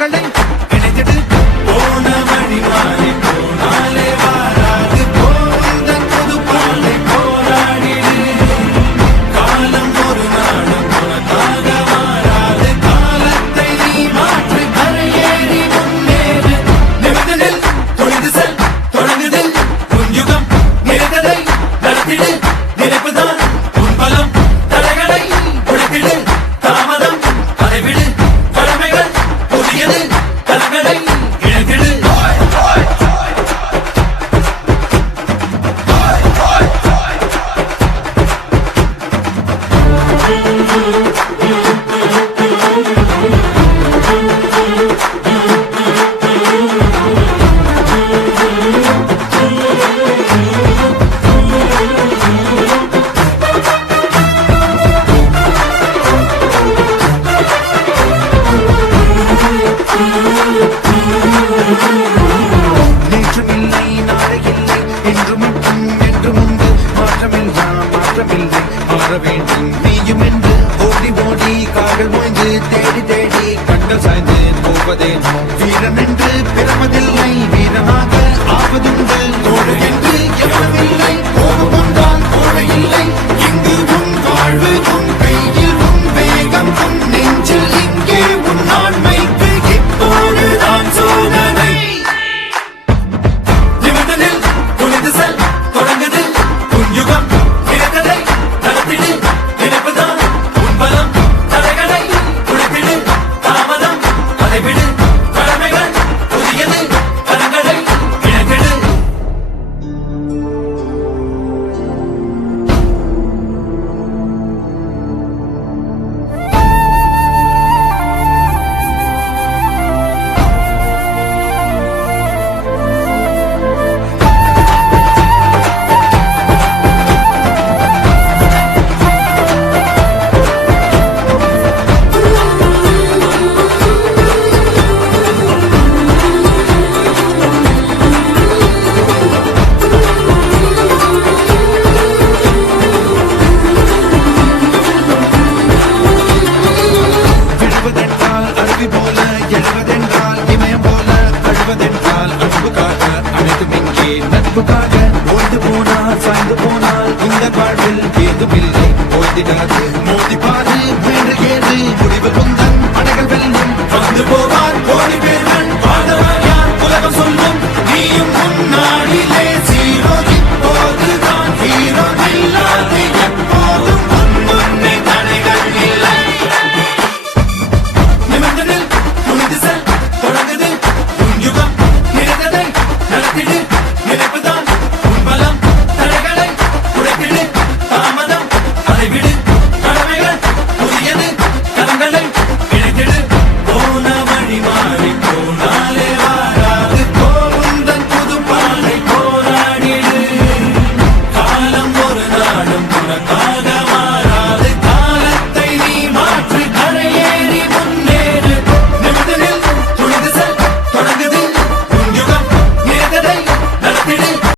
கரங்களை இணைத்திடு போன வழி மாறி போனாலே வாராது போந்த புது பாலை போராடிடு காலம் ஒரு நாளும் உனக்காக மாறாது காலத்தை நீ மாற்றி கரையேறி முன்னேறு நிமிடத்தில் தொழிது செல் தொடங்குது புஞ்சுகம் நிறைந்ததை நடத்திடு நினைப்புதான் உன் பலம் தடைகளை உடைத்திடு தாமதம் அதை விடு கடமைகள் புதியது கலங்களை இணைத்திடு நேற்றுமில்லை நாளையில்லை என்றும் என்றும் உண்டு மாற்றமில்லா மாற்றமில்லை மாற வேண்டும் நீயும் என்று ஓடி ஓடி கால்கள் மொய்ந்து தேடி தேடி கண்கள் சாய்ந்து போவதே வீரன் என்று பிறப்பதில்லை வீரனாக ஆவதுண்டு தோடு என்று எவனமில்லை கோபம்தான் கோடை இல்லை இங்கு உன் வாழ்வு உன் கையில் உன் வேகம் உன் நெஞ்சில் இங்கே உன் ஆண்மைக்கு இப்போதுதான் சோதனை நிமிடத்தில் துணிந்து செல் தொடங்குது புஞ்சுகம் இணைத்ததை நடத்திடு நினைப்புதான் உன் பலம் தடைகளை உடைத்திடு தாமதம் அதை விடு கடமைகள் புதியது கரங்களை இணைத்திடு விழுவதென்றால் அருவி போல எழுவதென்றால் இமயம் போல அழுவதென்றால் அன்பு காக்க அனைத்தும் இங்கே நட்புக்காக ஓய்ந்து போனால் சாய்ந்து போனால் இந்த வாழ்வில் ஏதுமில்லை ஓய்ந்திடாது மோதி